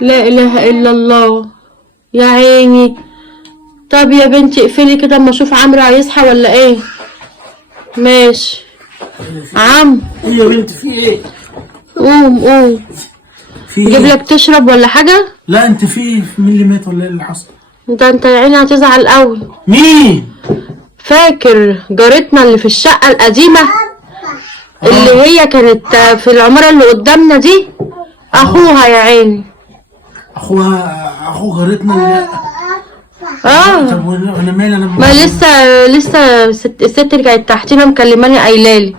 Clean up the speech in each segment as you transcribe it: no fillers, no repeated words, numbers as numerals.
لا اله الا الله، يا عيني. طب يا بنتي اقفلي كده اما اشوف عمرو هيصحى ولا ايه. ماشي ايه يا بنت في ايه؟ قوم قوم. في اجيب ايه؟ لك تشرب ولا حاجه؟ لا انت في مين اللي مات ولا ايه اللي حصل؟ انت يا عيني هتزعل قوي. مين؟ فاكر جارتنا اللي في الشقه القديمه اللي هي كانت في العماره اللي قدامنا دي؟ اخوها يا عيني. اخو جارتنا اللي طب وانا مالي انا ما لسه الست اللي كانت تحتينا مكلماني قايلالي.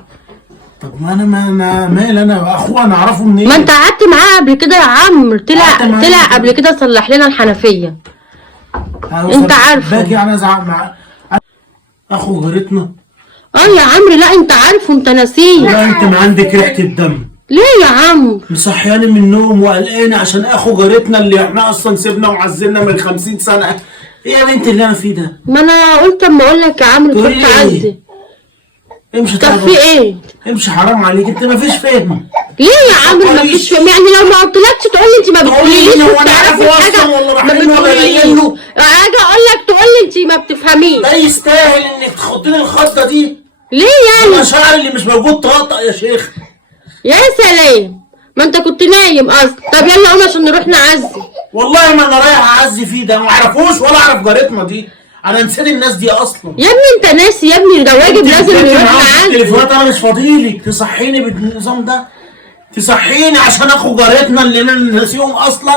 طب ما انا ما مالي انا اخوها انا اعرفه منين؟ ما انت قعدت معاه قبل كده يا عمرو، طلع قبل كده صلح لنا الحنفيه. انت عارفه باجي انا ازعق مع اخو جارتنا. يا عمرو، لا انت عارفه، انت ناسيه. لا انت ما عندك ريحه الدم. ليه يا عمرو؟ مصحياني من النوم وقلقانه عشان اخو جارتنا اللي احنا اصلا سيبنا وعزلنا من 50 سنه. ايه يا بنت اللي انا فيه ده؟ ما انا قلت اما اقول لك يا عمرو تروح تعزي. امشي. طب في ايه؟ امشي حرام عليك، انت ما فيش فهم. ليه يا عمرو ما فيش فهم؟ يعني لو ما قلتلكش تقول لي انت ما بتقوليليش وانا عارف اصلا ولا رايحين ولا جايين له. اجي اقول لك تقول لي انت ما بتفهميش. ده يستاهل انك تخضني الخضه دي؟ ليه يعني؟ المشاعر اللي مش موجود تقطع يا شيخ. يا سلام، ما انت كنت نايم اصلا. طب يلا قوم عشان نروح نعزي. والله ما انا رايح اعزي فيه ده، ما اعرفوش ولا اعرف جارتنا دي. انا نسيت الناس دي اصلا. يا ابني انت ناسي يا ابني، ده واجب لازم نروح نعزي. التليفونات انا مش فاضيلك تصحيني بالنظام ده، تصحيني عشان اخو جارتنا اللي انا ناسيهم اصلا.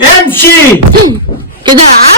امشي كده يا عم.